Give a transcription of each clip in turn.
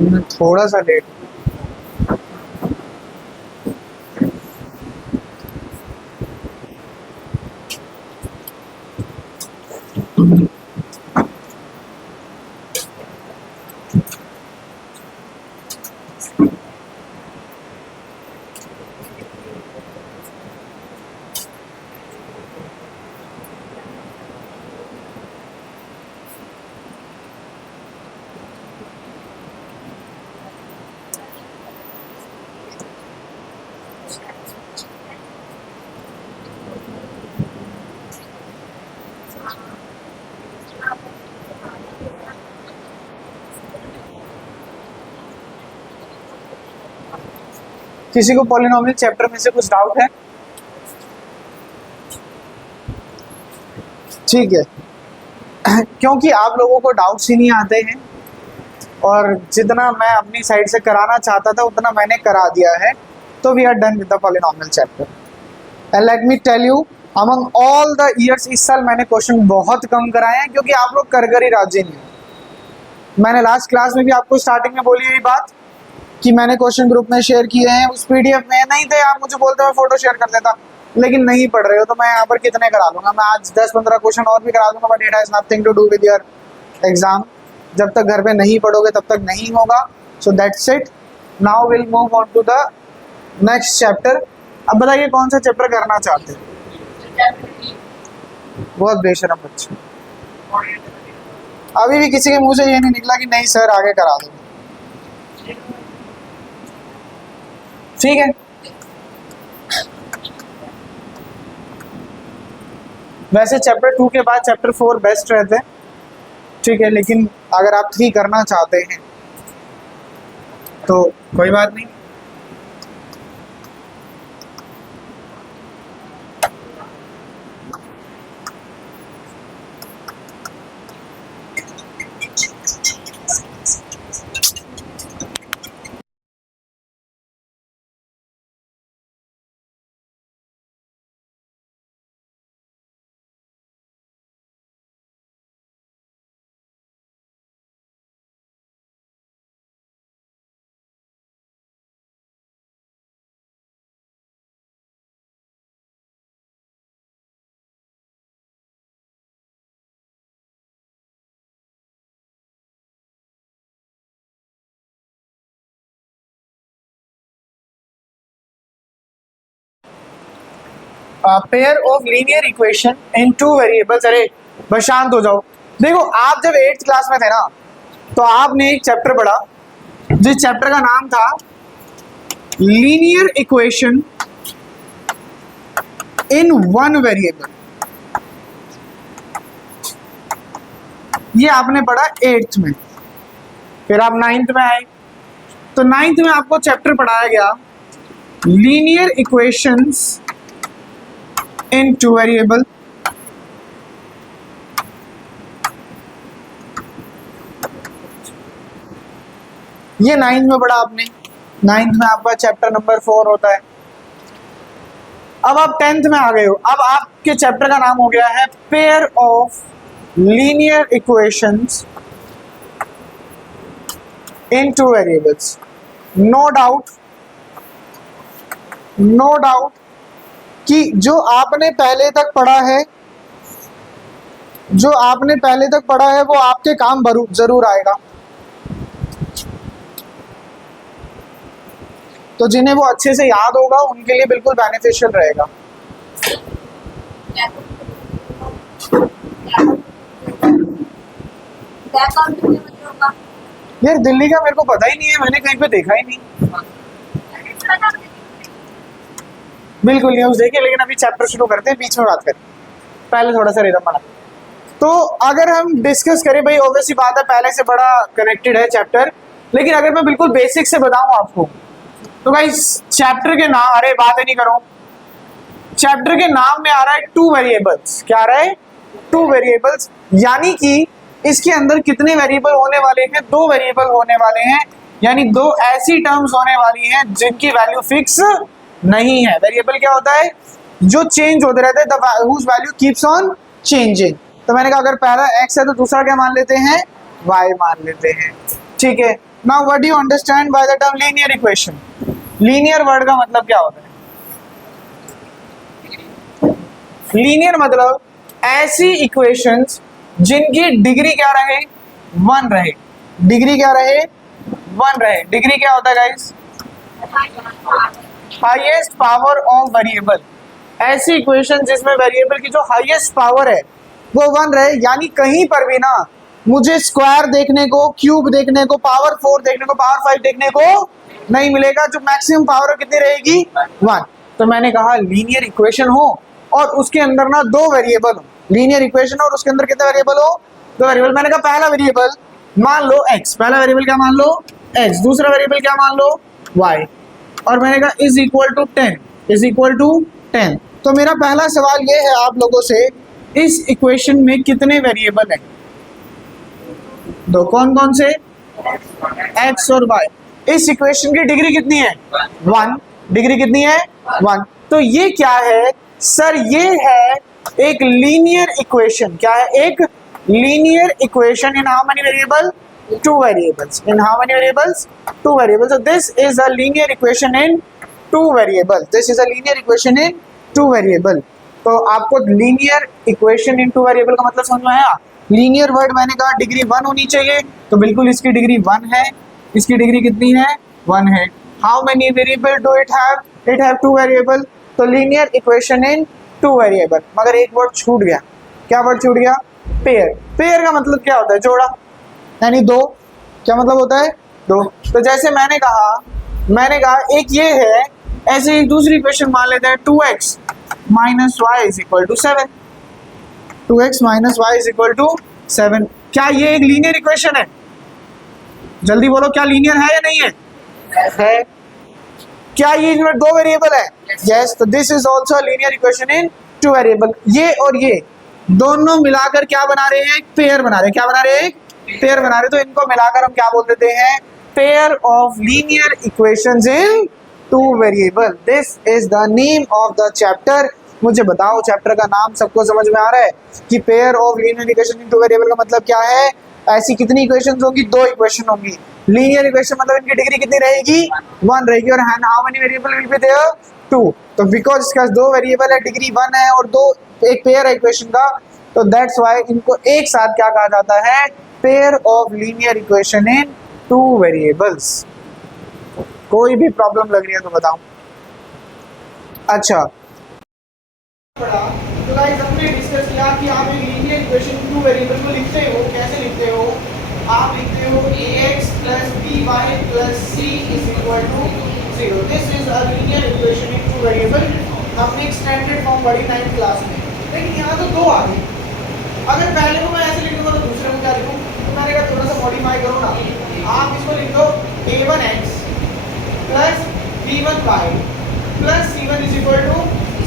थोड़ा सा लेट। किसी को पॉलिनोमियल चैप्टर में से कुछ डाउट है? ठीक है। क्योंकि आप लोगों को डाउट्स ही नहीं आते हैं और जितना मैं अपनी साइड से कराना चाहता था उतना मैंने करा दिया है, तो we are done with the polynomial chapter. And let me tell you, among all the years इस साल मैंने क्वेश्चन बहुत कम कराए हैं क्योंकि आप लोग कर ही राजी नहीं हो। मैंने लास्ट क्लास में भी आपको स्टार्टिंग में बोली यही बात कि मैंने क्वेश्चन ग्रुप में शेयर किए हैं, उस पीडीएफ में नहीं थे। आप मुझे बोलते मैं फोटो शेयर कर देता, लेकिन नहीं पढ़ रहे हो तो मैं यहाँ पर कितने करा लूंगा। मैं आज 10-15 क्वेश्चन और भी करा दूंगा, but it has nothing to do with your exam. जब तक घर पे नहीं पढ़ोगे तब तक नहीं होगा। So that's it. Now will move on to the next chapter. अब बताइए कौन सा चैप्टर करना चाहते हैं? बहुत बेशरम बच्चे। अभी भी किसी के मुंह से ये नहीं निकला कि नहीं सर आगे करा दो। ठीक है, वैसे चैप्टर 2 के बाद चैप्टर 4 बेस्ट रहते हैं, ठीक है, लेकिन अगर आप 3 करना चाहते हैं तो कोई बात नहीं। Pair of linear equation in 2 variables. अरे बस शांत हो जाओ। देखो, आप जब 8th क्लास में थे ना, तो आपने एक चैप्टर पढ़ा जिस चैप्टर का नाम था लीनियर इक्वेशन इन 1 वेरिएबल। ये आपने पढ़ा 8th में। फिर आप 9th में आए, तो 9th में आपको चैप्टर पढ़ाया गया लीनियर इक्वेशंस इन 2 वेरिएबल। ये 9th में पढ़ा आपने। 9th में आपका चैप्टर नंबर 4 होता है। अब आप 10th में आ गए हो। अब आपके चैप्टर का नाम हो गया है pair of linear equations in 2 variables. No doubt कि जो आपने पहले तक पढ़ा है वो आपके काम जरूर आएगा। तो जिन्हें वो अच्छे से याद होगा उनके लिए बिल्कुल बेनिफिशियल रहेगा। यार दिल्ली का मेरे को पता ही नहीं है, मैंने कहीं पे देखा ही नहीं। बिल्कुल न्यूज़ देखिए, लेकिन अभी चैप्टर शुरू करते हैं, बीच में बात करें। पहले थोड़ा सा रिदम बना। तो अगर हम डिस्कस करें, भाई ऑब्वियसली बात है पहले से बड़ा कनेक्टेड है चैप्टर, लेकिन अगर मैं बिल्कुल बेसिक से बताऊं आपको तो भाई चैप्टर के नाम, अरे बात ही नहीं करो, चैप्टर के नाम में आ रहा है 2 वेरिएबल्स। क्या आ रहा है? 2 वेरिएबल्स। यानी कि इसके अंदर कितने वेरिएबल होने वाले हैं? 2 वेरिएबल होने वाले हैं। यानी 2 ऐसी टर्म्स होने वाली हैं जिनकी वैल्यू फिक्स नहीं है। वेरिएबल क्या होता है? जो चेंज होते रहते हैं, whose value keeps on changing. तो मैंने कहा अगर पहला x है तो दूसरा क्या मान लेते हैं? y मान लेते हैं। ठीक है, now what do you understand by the term linear equation? Linear word का मतलब क्या होता है? लीनियर मतलब ऐसी इक्वेशंस जिनकी डिग्री क्या रहे, वन रहे। डिग्री क्या रहे, वन रहे। डिग्री क्या होता है guys? Highest power of variable. ऐसी इक्वेशन जिसमें वेरिएबल की जो हाईएस्ट पावर है वो वन रहे, यानी कहीं पर भी ना मुझे स्क्वायर देखने को, क्यूब देखने को, पावर 4 देखने को, पावर 5 देखने को नहीं मिलेगा। जो मैक्सिमम पावर कितनी रहेगी, वन। तो मैंने कहा लीनियर इक्वेशन हो और उसके अंदर ना दो वेरिएबल हो। लीनियर इक्वेशन और उसके अंदर कितने वेरिएबल हो, दो वेरिएबल। मैंने कहा पहला वेरिएबल मान लो x, पहला वेरिएबल क्या मान लो x, दूसरा वेरिएबल क्या मान लो y, और मैंने कहा is equal to 10, is equal to 10। तो मेरा पहला सवाल ये है आप लोगों से, इस इक्वेशन में कितने वेरिएबल हैं? दो। कौन कौन से? x और y। इस इक्वेशन की डिग्री कितनी है, वन। डिग्री कितनी है, वन। तो ये क्या है सर? ये है एक लीनियर इक्वेशन। क्या है? एक linear equation in how many variable, two variables. In how many variables, two variables. So this is a linear equation in two variable. This is a linear equation in two variable. तो आपको linear equation in two variable का मतलब समझ में आया? Linear word मैंने कहा degree one होनी चाहिए, तो बिल्कुल इसकी डिग्री वन है। इसकी डिग्री कितनी है, वन है। How many variable do it have? It have two variable. तो linear equation in two variable. मगर एक वर्ड छूट गया। क्या वर्ड छूट गया? पेयर। पेयर का मतलब क्या होता है? जोड़ा, यानी दो। क्या मतलब होता है? दो। तो जैसे मैंने कहा एक ये है, ऐसे एक दूसरी इक्वेशन मान लेते हैं 2x minus Y is equal to 7। 2x minus Y is equal to 7। क्या ये एक लीनियर इक्वेशन है? जल्दी बोलो, क्या लीनियर है या नहीं है? है। क्या ये इसमें दो वेरिएबल है? यस। तो this is also linear equation in two variable. ये और ये दोनों मिलाकर क्या बना रहे हैं? पेयर बना रहे हैं। क्या बना रहे हैं? पेयर बना रहे हैं। तो इनको मिलाकर हम क्या बोल देते हैं? Pair of linear equations in two variable. This is the name of the chapter. मुझे बताओ चैप्टर का नाम सबको समझ में आ रहा है कि pair of linear equation in two variable का मतलब क्या है? ऐसी कितनी इक्वेशंस होंगी? दो इक्वेशन होंगी। लीनियर इक्वेशन मतलब इनकी डिग्री कितनी रहेगी? वन रहेगी। और how many variable will be there? Two. तो बिकॉज इसका दो वेरिएबल है, डिग्री वन है और दो, एक पेयर है इक्वेशन का, तो दैट्स व्हाई इनको एक साथ क्या कहा जाता है? Pair of linear equation in two variables. कोई भी प्रॉब्लम लग रही है तो बताओ। अच्छा, तो गाइस हमने डिस्कस किया कि आप एक लीनियर इक्वेशन टू वेरिएबल को लिखते हो। कैसे लिखते हो? आप लिखते हो ax plus by plus c is equal to 0। This is a linear equation in two variable. हमने एक स्टैंडर्ड फॉर्म पढ़ी 9th क्लास में, लेकिन यहाँ तो दो आ गई। अगर पहले को मैं ऐसे लिख दूंगा तो दूसरे को क्या लिखूं? तो मैंने कहा थोड़ा सा मॉडिफाई करो ना। आप इसको लिख दो a1x plus b1y plus c1 is equal to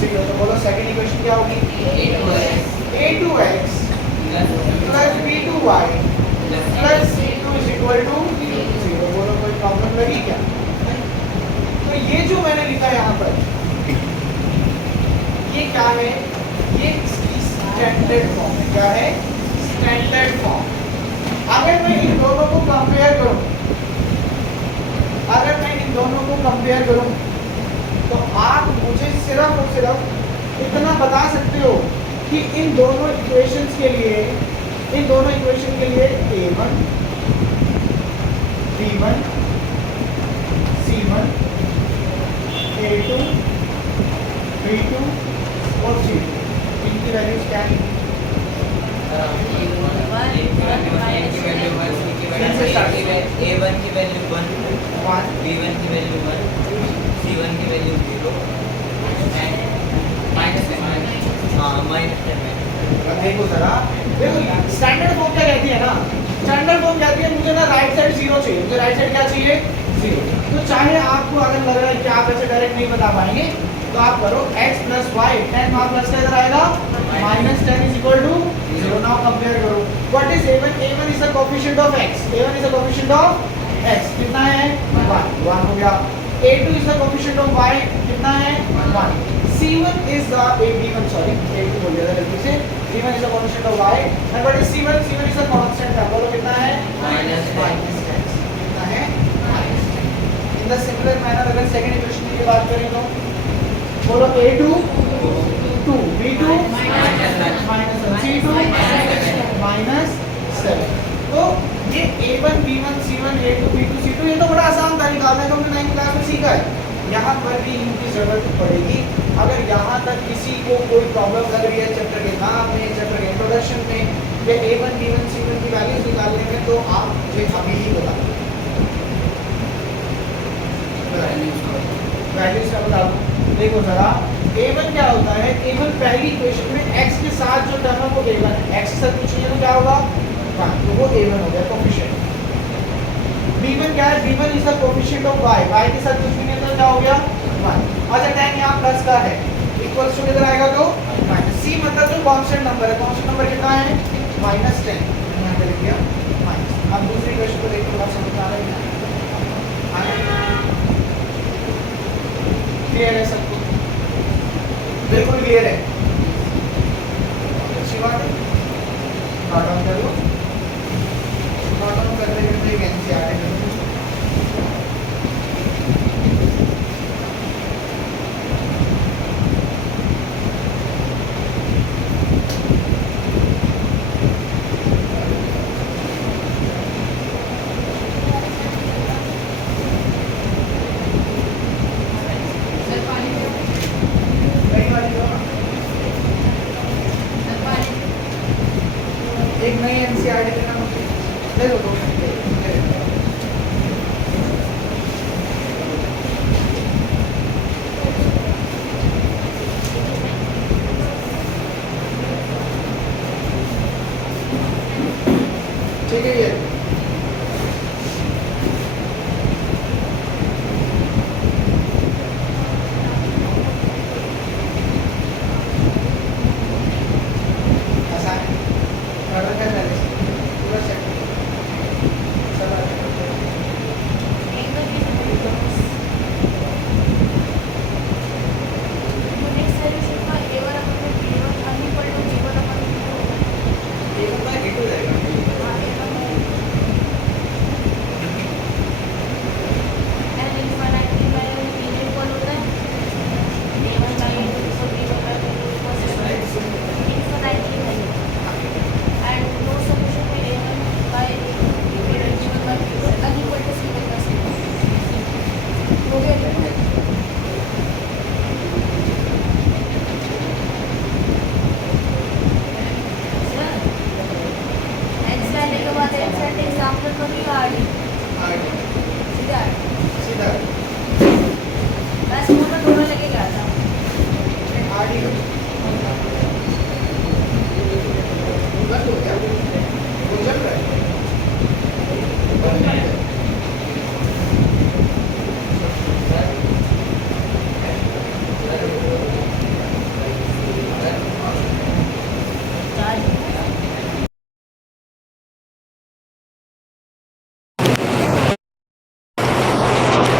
0। तो बोलो सेकंड इक्वेशन क्या होगी? a2x plus b2y plus c2 is equal to 0। बोलो कोई प्रॉब्लम लगी क्या? तो ये जो मैंने लिखा यहाँ पर, ये क्या है? ये स्टैंडर्ड फॉर्म है। क्या है? Standard form. अगर मैं इन दोनों को कंपेयर करूं, तो आप मुझे सिर्फ और सिर्फ इतना बता सकते हो कि इन दोनों इक्वेशंस के लिए a1 b1 c1 a2 b2 और c2 इनकी वैल्यूज क्या है? a1 की वैल्यू 1, b1 की वैल्यू 1, c1 की वैल्यू 0 एंड -10। देखो जरा, देखो स्टैंडर्ड फॉर्म क्या कहती है ना? स्टैंडर्ड फॉर्म कहती है मुझे ना राइट साइड 0 चाहिए। मुझे राइट साइड क्या चाहिए? 0। तो चाहे आपको अगर लग रहा है कि आप ऐसे डायरेक्ट नहीं बता पाएंगे, तो आप करो x प्लस वाई, 10 वहाँ प्लस का इधर आएगा, -10 is equal to 0। Now compare करो, what is a1? a1 is the coefficient of x। a1 is the coefficient of x। कितना है? 1 हो गया। a2 is the coefficient of y। कितना है? 1। c1 is the b1, sorry a2 बोल दिया था गलती से। c1 is the coefficient of y and what is c1? c1 is the constant. बोलो कितना है? -10। कितना है? सेकंड इक्वेशन की बात करें तो बोलो a2 2 b2 minus c2 minus 7। तो ये a1 b1 c1 a2 b2 c2 ये तो बड़ा आसान था निकालना, तो हमने 9th क्लास में सीखा है। यहाँ पर भी इनकी जरूरत पड़ेगी। अगर यहाँ तक किसी को कोई प्रॉब्लम लग रही है चैप्टर के नाम में, चैप्टर के इंट्रोडक्शन में या a1 b1 c1 की वैल्यूज निकालने में, तो आप मुझे अभी ही बता दो। वैल्यूज का बता दो। देखो जरा a1 क्या होता है, a1 पहली इक्वेशन में x के साथ जो टर्म है वो a1 है, x के साथ कुछ नहीं है तो क्या होगा 1, तो वो a1 हो गया कोफिशिएंट। b1 क्या है, b1 is the coefficient of y, y के साथ कुछ भी नहीं है तो क्या हो गया 1। अच्छा tan यहाँ प्लस का है, इक्वल्स टू किधर आएगा तो माइनस। c मतलब जो कांस्टेंट नंबर है, कांस्टेंट नंबर कितना है -10, यहाँ पे लिख दिया माइनस। अब दूसरी इक्वेशन को देखो, थोड़ा समझ आ रहा है, क्लियर है सबको? बिल्कुल क्लियर है, अच्छी बात है। नोट डाउन कर लो, नोट डाउन करते करते एनसीईआरटी कर लो। एक नई एनसीईआरटी देना मुझे दे दो, 2 मिनट दे दो। ठीक है, ये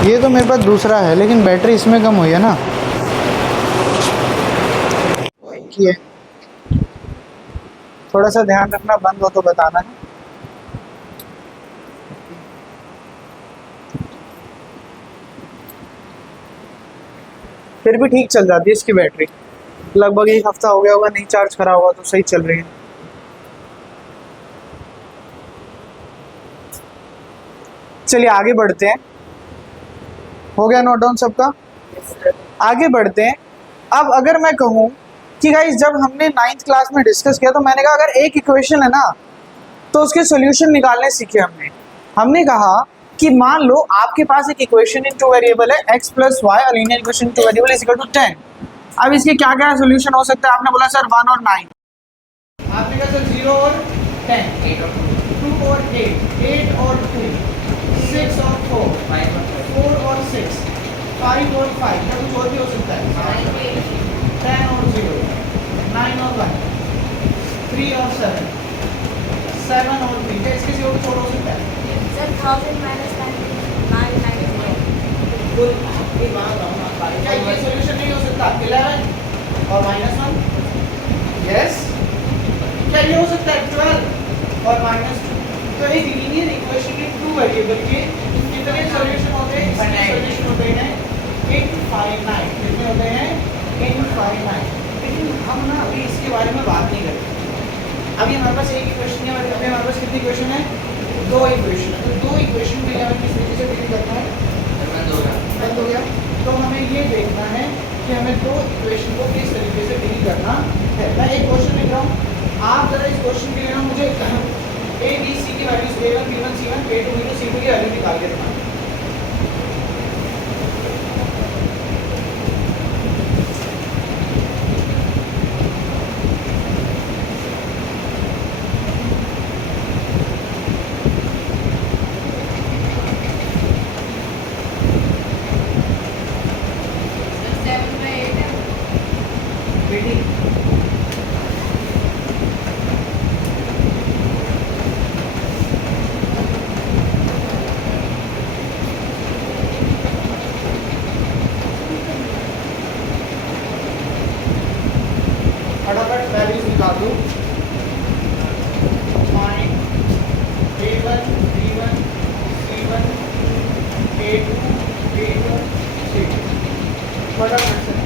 ये तो मेरे पास दूसरा है, लेकिन बैटरी इसमें कम हुई है ना, ये थोड़ा सा ध्यान रखना, बंद हो तो बताना है। फिर भी ठीक चल जाती है इसकी बैटरी, लगभग 1 हफ्ता हो गया होगा नहीं चार्ज करा होगा, तो सही चल रही है। चलिए आगे बढ़ते हैं, हो गया नोट डाउन सबका? आगे बढ़ते हैं। अब अगर मैं कहूँ कि गाइस जब हमने 9th क्लास में डिस्कस किया तो मैंने कहा अगर एक इक्वेशन है ना तो उसके सॉल्यूशन निकालने सीखे हमने कहा कि मान लो आपके पास एक इक्वेशन इन 2 वेरिएबल है x प्लस वाई, और linear equation in 2 variable is equal to 10। अब इसके क्या क्या सॉल्यूशन हो सकता है? आपने बोला सर 1 और 9, आपने कहा सर 0 और 10, 8 और 2 और 8, 8 और 2, 6 और 4, 4 और 6, 5 और 5, या कुछ और भी हो सकता है, 10 और 0, 9 और 1, 3 और 7, 7 और 3, क्या इसके सिवा कुछ और हो सकता है? सर 1000 माइनस 990 कुल आपकी बात क्या ये सॉल्यूशन नहीं हो सकता? 11 और -1, यस, क्या ये हो सकता है 12 और -2? तो एक लीनियर इक्वेशन के 2 वेरिएबल के कितने सॉल्यूशन होते हैं? इसके सॉल्यूशन होते हैं इनफाइनाइट, कितने होते हैं? इनफाइनाइट। लेकिन हम ना अभी इसके बारे में बात नहीं करेंगे। अभी हमारे पास एक इक्वेशन है, अभी हमारे पास कितनी इक्वेशन है? दो इक्वेशन है। तो दो इक्वेशन के लिए हमें किस तरीके से डील करना है? बंद हो गया। तो हमें ये देखना है कि हमें दो इक्वेशन को किस तरीके से डील करना है। मैं एक क्वेश्चन लिख रहा हूँ, आप जरा इस क्वेश्चन के लिए ना मुझे ए बी सी की values A1 B1 C1 A2 B2 C2 की वैल्यू निकाल के देना। बेटी फटाफट वैल्यूज निकाल दो। Find A1 B1 C1 A2 B2 C2 फटाफट से।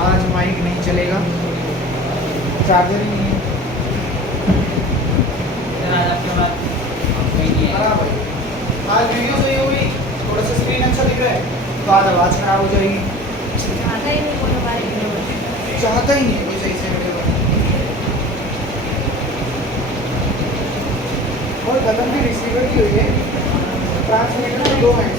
आज माइक नहीं चलेगा, चार्जर ही नहीं है। खराब है। आज वीडियो सही होगी, थोड़ा सा स्क्रीन अच्छा दिख रहा है तो आज आवाज़ खराब हो जाएगी। चाहता ही नहीं है कोई सही से वीडियो बनाना। और कदम भी रिसीवर की हुई है, ट्रांसमीटर में दो हैं।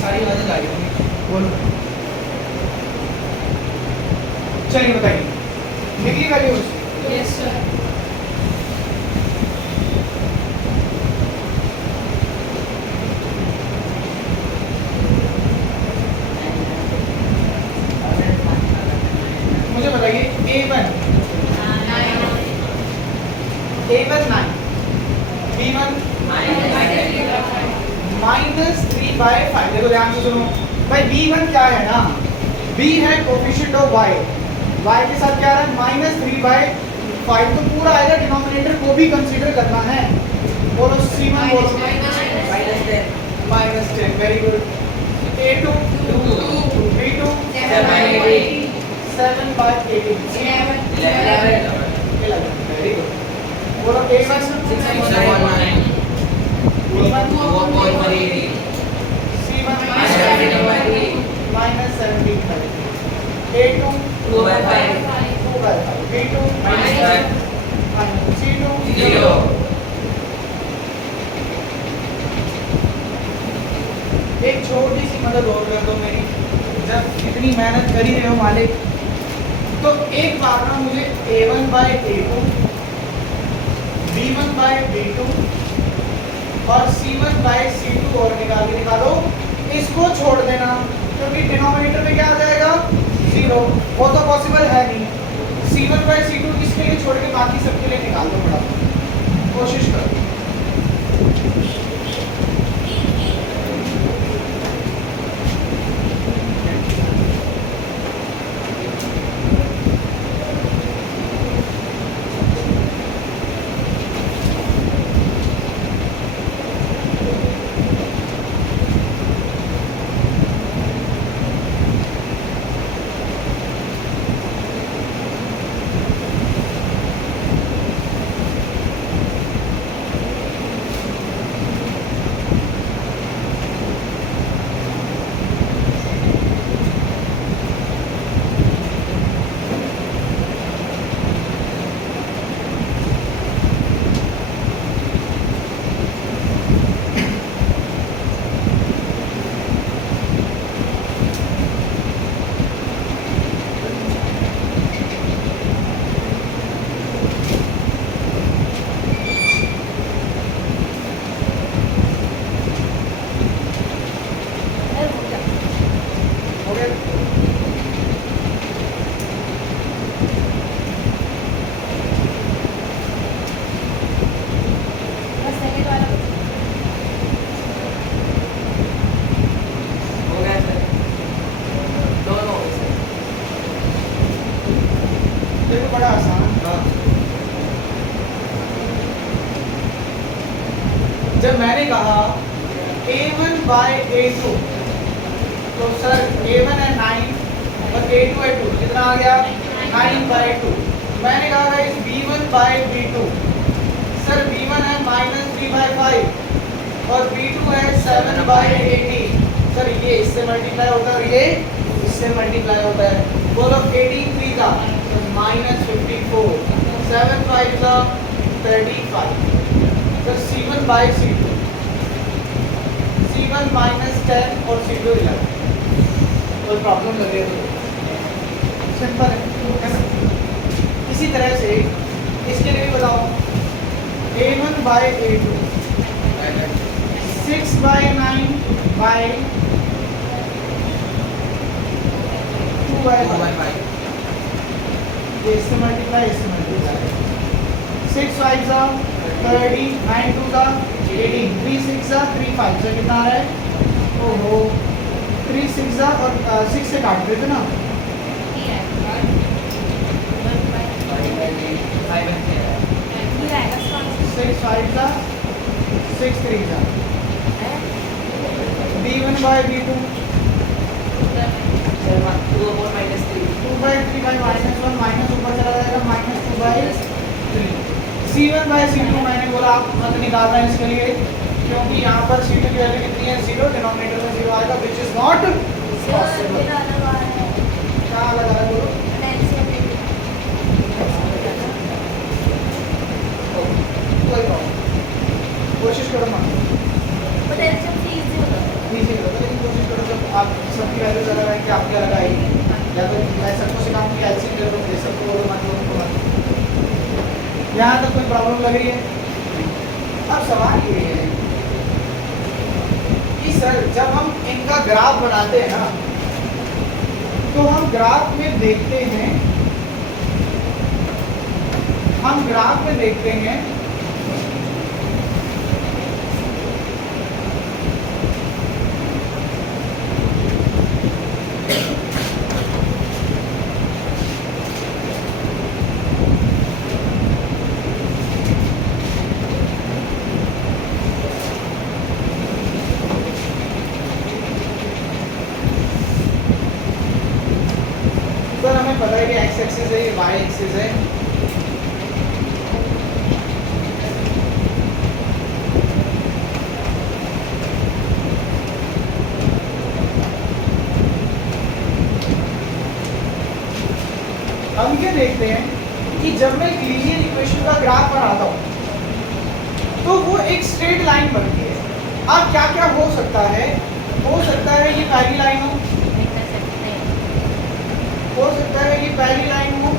सारी आवाज़ें आ गई, बोलो। चलिए बताइए, निकली वैल्यूज? Yes, sir. मुझे बताइए A1 9, B1 -3/5। देखो ध्यान से सुनो भाई, B1 क्या है ना, B है कोफिशिएंट ऑफ y के साथ क्या आ रहा है -3/5, तो पूरा आएगा, डिनोमिनेटर को भी कंसीडर करना है। बोलो C1 बोलो -10, वेरी गुड। A2 B2 7/18, 11. बोलो A1 619 B1 2/8 C1 -17/8 minus 17 A2 2/5 2/5 B2 -5 C2 0 एक छोटी सी मदद और कर दो मेरी, जब इतनी मेहनत कर ही रहे हो मालिक, तो एक बार ना मुझे A1 bye A2 B1 bye B2 और C1 बाय C2 और निकाल के निकालो। इसको छोड़ देना क्योंकि डिनोमिनेटर में क्या आ जाएगा 0, वो तो पॉसिबल है नहीं। C1 बाय C2 किसके लिए छोड़ के बाकी सबके लिए निकाल दो, बड़ा कोशिश करो। हो गया? बस सेकंड वाला हो गया सर, दोनों हो गए सर। देखो बड़ा आसान। जब मैंने कहा A1 बाय A2, तो सर A1 है 9 और A2 है 2, कितना आ गया 9 बाय 2। मैंने कहा guys B1 bye B2, sir B1 है -3/5 और B2 है 7 बाय 18। सर ये इससे मल्टीप्लाई होता है और ये इससे मल्टीप्लाई होता है। बोलो 18 3 का -54, 7 5 का 35। Sir C1 bye C2, C1 -10 और C2 11। कोई प्रॉब्लम लग रही है तो सिंपल है ना। इसी तरह से इसके लिए भी बताओ A1 bye A2 6 bye 9 bye 2 bye 5। ये इससे मल्टीप्लाई 6 5 जा 30, 9 2 जा 18, 3 6 जा 3 5 जा कितना आ रहा है? ओहो 3 6 जा और 6 से काट देते ना। ये है 6 5 जा 6 3 जा B1 बाय B2 सर 2 और -3 2 बाय 3 बाय -1 माइनस ऊपर चला जाएगा -2 बाय 3। C1 बाय C2 मैंने बोला आप मत निकालना है इसके लिए क्योंकि यहाँ पर C2 की वैल्यू कितनी है 0, डिनोमिनेटर में 0 आएगा विच इज नॉट पॉसिबल। मेरा अलग आ रहा है क्या लगा रहा है बोलो? पोटेंशियल कोई प्रॉब्लम, कोशिश करो ना पोटेंशियल से इजी होता है। इजी होगा, लेकिन कोशिश करो जब आप सबकी वैल्यू अलग है कि आपकी अलग आई, या तो मैं सबको सिखाऊं कि एलसी कर दो, ये सबको बोलो मत बोलो उनको मत। यहाँ तक कोई प्रॉब्लम लग रही है? अब सवाल ये है कि सर जब हम इनका ग्राफ बनाते हैं ना, तो हम ग्राफ में देखते हैं, हम ग्राफ में देखते हैं सर हमें पता है कि एक्स एक्सिस है, ये वाई एक्सिस है, हम ये देखते हैं कि जब मैं लीनियर इक्वेशन का ग्राफ बनाता हूँ तो वो एक स्ट्रेट लाइन बनती है। अब क्या क्या हो सकता है ये पहली लाइन हो सकता है ये पहली लाइन हो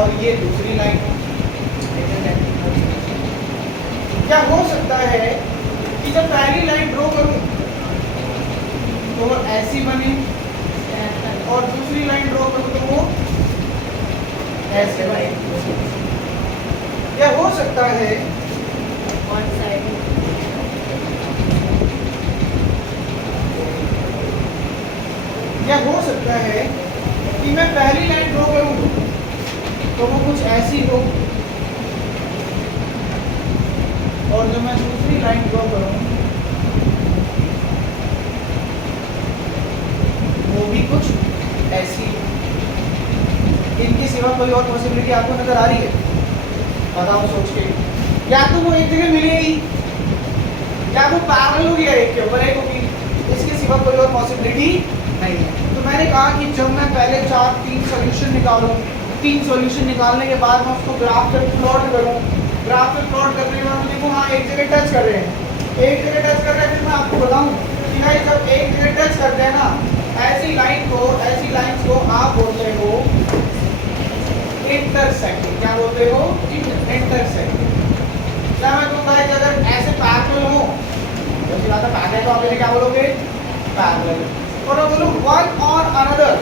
और ये दूसरी लाइन हो। क्या हो सकता है कि जब पहली लाइन ड्रॉ करूं तो वो ऐसी बने और दूसरी लाइन ड्रॉ करूं तो वो ऐसे बने। क्या हो सकता है या हो सकता है कि मैं पहली लाइन ड्रॉ करूं तो वो कुछ ऐसी हो और जब मैं दूसरी लाइन ड्रॉ करूं वो भी कुछ ऐसी हो। इनके सिवा कोई और पॉसिबिलिटी आपको नजर आ रही है? बताओ सोच के। या तो वो एक जगह मिलेगी या वो पैरेलल होगी या एक के ऊपर एक होगी, इसके सिवा कोई और पॉसिबिलिटी नहीं है। तो मैंने कहा कि जब मैं पहले तीन सॉल्यूशन निकालूं, तीन सॉल्यूशन निकालने के बाद मैं उसको ग्राफ पे प्लॉट करूं, ग्राफ पे प्लॉट करने के बाद देखो हाँ एक जगह टच कर रहे हैं, एक जगह टच कर रहे हैं। फिर मैं आपको बताऊं कि भाई जब एक जगह टच करते हैं ना ऐसी लाइन को आप बोलते हो इंटरसेक्टिंग। क्या बोलते हो? इंटरसेक्टिंग। क्या मैं कहूँ भाई अगर ऐसे पैरेलल हो तो पैरेलल तो आप क्या बोलोगे? पैरेलल। और मैं बोलूँ वन और अनदर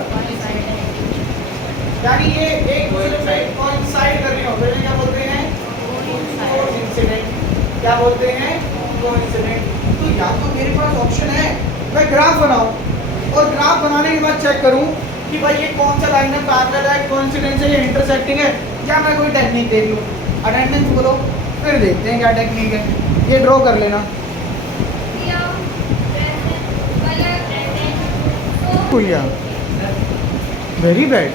यानी ये एक दूसरे पे कोइंसाइड कर रही हो तो क्या बोलते हैं? कोइंसिडेंट। क्या बोलते हैं? कोइंसिडेंट। तो या तो मेरे पास ऑप्शन है मैं ग्राफ बनाऊं और ग्राफ बनाने के बाद चेक करूं कि भाई ये कौन सा लाइन है, पैरेलल है, कोइंसिडेंस है या इंटरसेक्टिंग है, या मैं कोई टेक्निक देख लूं। अटेंडेंस बोलो फिर देखते हैं क्या टेक्निक है। ये ड्रॉ कर लेना। Very bad.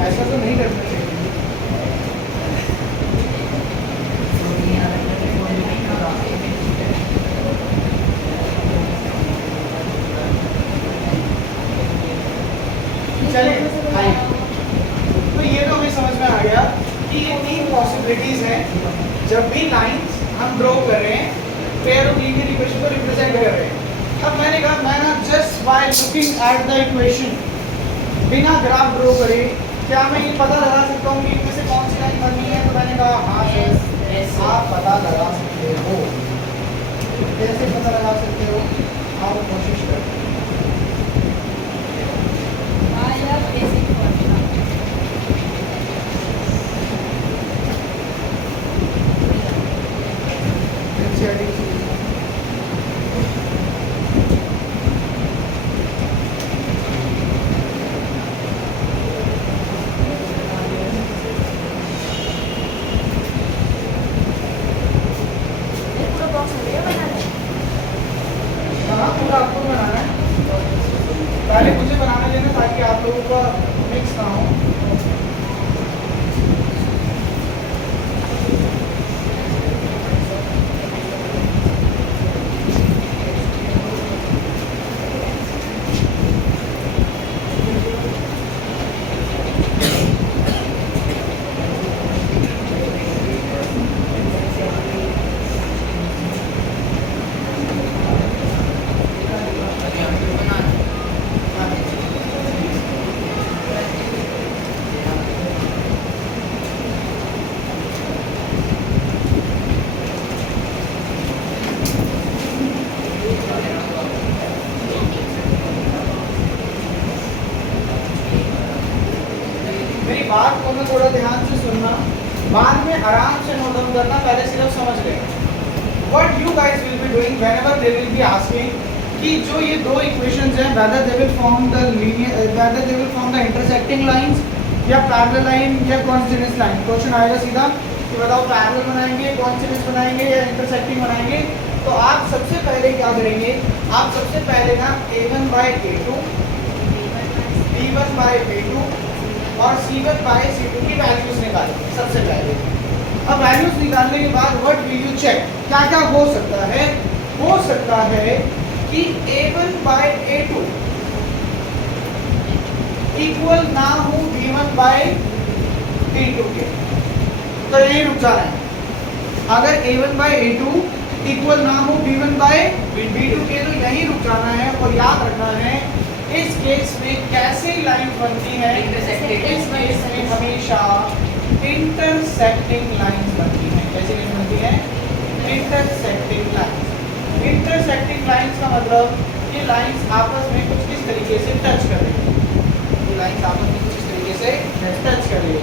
ऐसा तो नहीं करना चाहिए। चलिए आइए। तो ये तो हमें समझ में आ गया कि ये तीन पॉसिबिलिटीज हैं जब भी लाइंस हम ड्रॉ कर रहे हैं पेयर ऑफ लीनियर इक्वेशन को रिप्रेजेंट कर रहे हैं। अब मैंने कहा मैं ना just by looking at the equation बिना ग्राफ ड्रॉ करे क्या मैं ये पता लगा सकता हूँ कि इनमें से कौन सी लाइन बननी है? तो मैंने कहा हाँ सर आप पता लगा सकते हो। कैसे पता लगा सकते हो? आप कोशिश करें। आपको बनाना है, पहले मुझे बनाने देना ताकि आप लोगों का मिक्स ना हो। मेरी बात को मैं थोड़ा ध्यान से सुनना, बाद में आराम से नोट डाउन करना, पहले सिर्फ समझ लेना। What you guys will be doing whenever they will be asking कि जो ये दो इक्वेशंस हैं whether they will form the linear whether they will form the intersecting lines या पैरेलल लाइन या कॉन्टिन्यूअस लाइन। क्वेश्चन आएगा सीधा कि बताओ पैरेलल बनाएंगे, कॉन्टिन्यूअस बनाएंगे या इंटरसेक्टिंग बनाएंगे। तो आप सबसे पहले क्या करेंगे? आप सबसे पहले ना a1 by a2, b1 by b2 और c1 by c2 की वैल्यूज निकालेंगे सबसे पहले। अब वैल्यूज निकालने के बाद व्हाट विल यू चेक? क्या क्या हो सकता है? हो सकता है कि A1 बाय A2 इक्वल ना हो B1 बाय B2 के, तो यही रुक जाना है। अगर A1 बाय A2 इक्वल ना हो B1 बाय B2 के, तो यही रुक जाना है। और याद रखना है इस केस में कैसे लाइन बनती है, इस केस में हमेशा इंटरसेक्टिंग लाइंस बनती हैं। कैसी लाइन बनती है? Intersecting lines. इंटरसेक्टिंग लाइंस का मतलब ये लाइंस आपस में कुछ इस तरीके से टच कर रही है, ये लाइंस आपस में कुछ इस तरीके से टच कर रही है।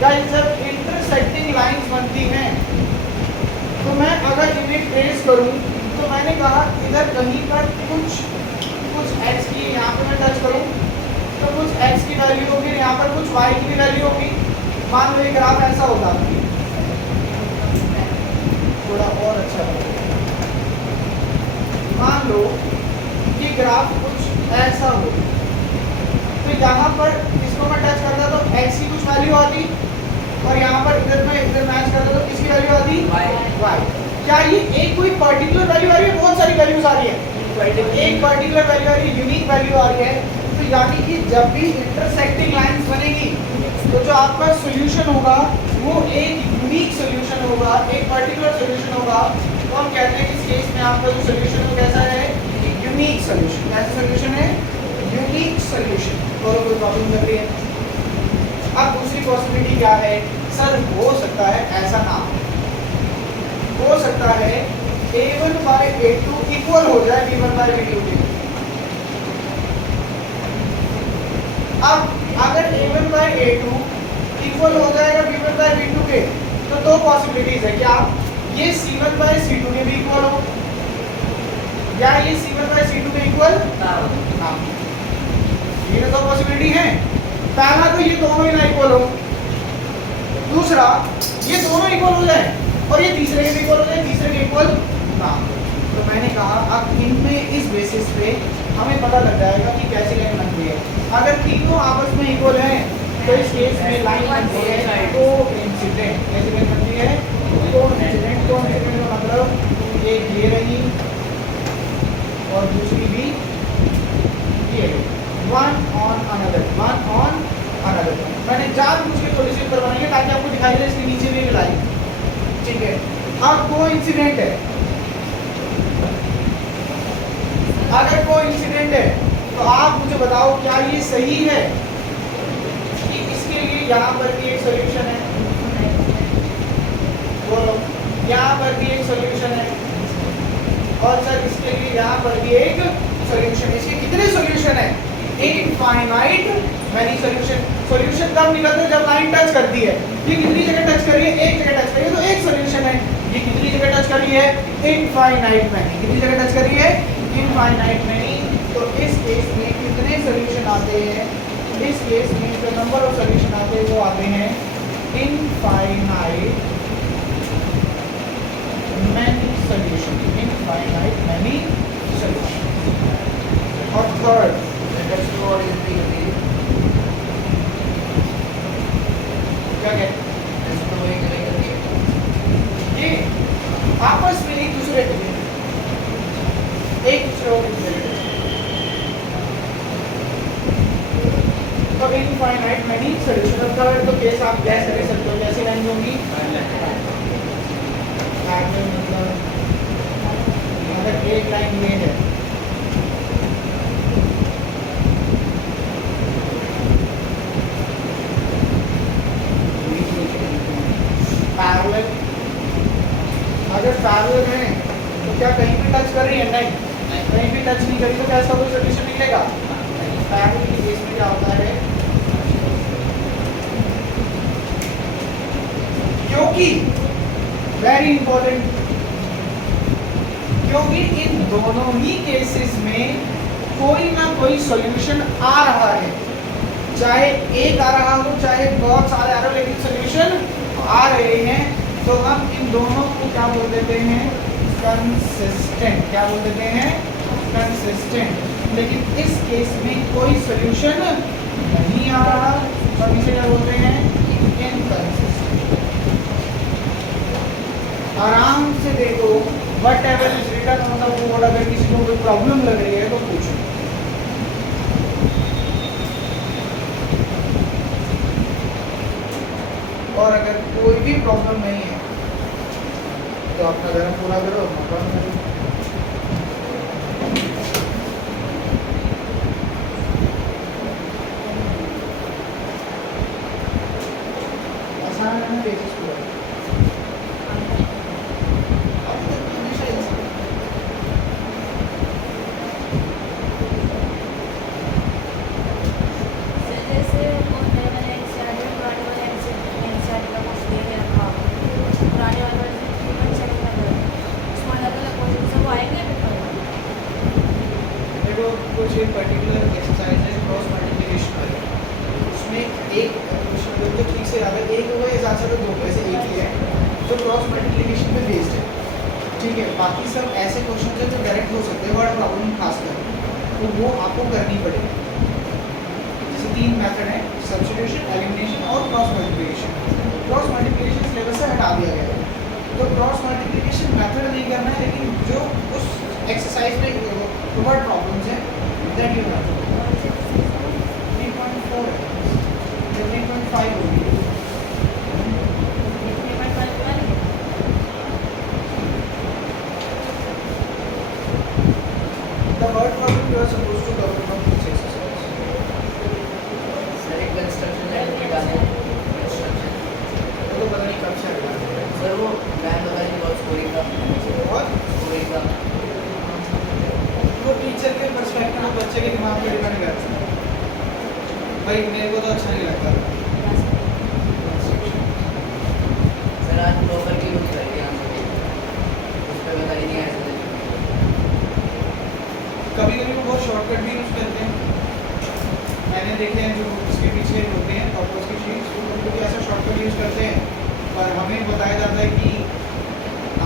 गाइस जब इंटरसेक्टिंग लाइंस बनती हैं तो मैं अगर इन्हें ट्रेस करूं तो मैंने कहा इधर कहीं पर कुछ x की यहाँ पे मैं टच करूं तो कुछ x की वैल्यू होगी, यहाँ पर कुछ y की भी वैल्यू होगी। मान लो ये ग्राफ ऐसा होगा, थोड़ा और अच्छा होगा। मान लो ये ग्राफ कुछ ऐसा हो, तो यहाँ पर इसको मैं टच करता तो x की कुछ वैल्यू आती और यहाँ पर इधर में इधर मैच करता तो किसकी वैल्यू आती? y। क्या ये एक कोई पर्टिकुलर वैल्यू आ रही है? बहुत सारी वैल्यूज आ रही है, एक पर्टिकुलर वैल्यू आ रही है, यूनिक वैल्यू आ रही है। तो यानी कि जब भी इंटरसेक्टिंग लाइंस बनेगी तो जो आपका सॉल्यूशन होगा वो एक यूनिक सॉल्यूशन होगा, एक पर्टिकुलर सॉल्यूशन होगा। तो हम कहते हैं इस केस में आपका जो सॉल्यूशन है कैसा है? Unique solution. कैसा सॉल्यूशन है? Unique solution. और कोई प्रॉब्लम कर रही है? अब दूसरी पॉसिबिलिटी क्या है? सर हो सकता है ऐसा ना हो सकता है A1 बाय A2 इक्वल हो जाए B1 बाय B2 के। अब अगर A1 बाय A2 इक्वल हो जाएगा B1 बाय B2 के, तो दो पॉसिबिलिटीज है। क्या ये C1 बाय C2 के भी इक्वल हो या ये C1 बाय C2 के इक्वल ना हो। ये दो पॉसिबिलिटी है। पहला तो ये दोनों ही ना इक्वल हो, दूसरा ये दोनों इक्वल हो जाए और ये तीसरे के भी इक्वल हो जाए, तीसरे के इक्वल ना। तो मैंने कहा अब इनमें इस बेसिस पे हमें पता लग जाएगा कि कैसी लाइन बनती है। अगर तीनों आपस में इक्वल हैं तो इस केस में लाइन बनती है कोइंसिडेंट। कैसी लाइन बनती है? कोइंसिडेंट। कोइंसिडेंट का मतलब एक ये रही और दूसरी भी ये रही, one on another, one on another. मैंने जानबूझ के थोड़ी सी ऊपर बनाई है ताकि आपको दिखाई दे इसके नीचे भी लाइन। ठीक है, अब कोइंसिडेंट है। अगर कोइंसिडेंट है तो आप मुझे बताओ क्या ये सही है कि इसके लिए यहाँ पर भी एक सॉल्यूशन है? बोलो, यहाँ पर भी एक सॉल्यूशन है और सर इसके लिए यहाँ पर भी एक सॉल्यूशन है। इसके कितने सॉल्यूशन है? Infinite many solution. सॉल्यूशन कब निकलते हैं? जब लाइन टच करती है। ये कितनी जगह टच कर रही है? एक जगह टच कर रही है, तो एक सॉल्यूशन है। ये कितनी जगह टच कर रही है? Infinite many. कितनी जगह टच कर रही है? Infinite many. तो इस केस में कितने सॉल्यूशन आते हैं? इस केस में जो नंबर ऑफ सॉल्यूशन आते हैं वो आते हैं infinite many solution. Infinite many solution. और थर्ड क्या कहते हैं? ये आपस में एक दूसरे को तो इनफाइनाइट मैनी सॉल्यूशन। अब थर्ड तो केस आप गैस कर सकते हो कैसी लाइन होंगी? मतलब अगर एक लाइन ये है पैरेलल, अगर पैरेलल है तो क्या कहीं भी टच कर रही है? नहीं, कहीं भी टच नहीं करी तो कैसा कोई सॉल्यूशन निकलेगा? पैरेलल के केस में क्या होता है? क्योंकि वेरी इंपॉर्टेंट, क्योंकि इन दोनों ही केसेस में कोई ना कोई सॉल्यूशन आ रहा है, चाहे एक आ रहा हो चाहे बहुत सारे आ रहे हो, लेकिन सॉल्यूशन आ रहे हैं। तो हम इन दोनों को क्या बोल देते हैं? कंसिस्टेंट। क्या बोल देते हैं? कंसिस्टेंट। लेकिन इस केस में कोई सॉल्यूशन नहीं आ रहा और इसे क्या बोलते हैं? इनकंसिस्टेंट। आराम से देखो whatever is written on the board, अगर किसी को कोई प्रॉब्लम लग रही है तो पूछो। और अगर कोई भी प्रॉब्लम नहीं है तो अपना धर्म पूरा करो, अपना काम करो। आसान है ना बेसिस पूरा। जैसे मैंने एनसीईआरटी में पुराने वाले एनसीईआरटी का कुछ दे के रखा, पुराने वाले ह्यूमन चेक कर रहे उसमें अलग अलग क्वेश्चन सब आएंगे पेपर में। देखो कुछ एक पर्टिकुलर एक्सरसाइज है क्रॉस मल्टीप्लिकेशन वाली, उसमें एक क्वेश्चन तो ठीक से याद है, एक होगा या ज़्यादा से दो वैसे एक ही है जो क्रॉस मल्टीप्लिकेशन पे बेस्ड है, ठीक है। बाकी सब ऐसे क्वेश्चन है जो डायरेक्ट हो सकते हैं वर्ड प्रॉब्लम खासकर, तो वो आपको करनी पड़ेगी। जैसे 3 मेथड है, सब्स्टिट्यूशन, एलिमिनेशन और cross multiplication. Cross multiplication syllabus से हटा दिया गया है, तो क्रॉस मल्टीप्लिकेशन मेथड नहीं करना है, लेकिन जो उस एक्सरसाइज में वर्ड प्रॉब्लम्स हैं दैट यू हैव 3.4 है, 3.5 होगी। The word problem you are supposed to cover from this exercise. Sir एक कंस्ट्रक्शन लाइन में डाले कंस्ट्रक्शन, वो तो पता नहीं कब से हटा दिया है। सर वो मैम बता रही बहुत स्कोरिंग का और स्कोरिंग का वो टीचर के पर्सपेक्टिव में बच्चे के दिमाग पे डिपेंड करता है। भाई मेरे को तो अच्छा नहीं लगता। सर आज प्रॉपर की यूज करके हम उस पर बता रही थी ऐसे कभी कभी वो बहुत शॉर्टकट भी यूज़ करते हैं, मैंने देखे हैं जो उसके पीछे होते हैं टॉपर्स की शीट्स, वो कभी कभी ऐसा शॉर्टकट यूज़ करते हैं, पर हमें बताया जाता है कि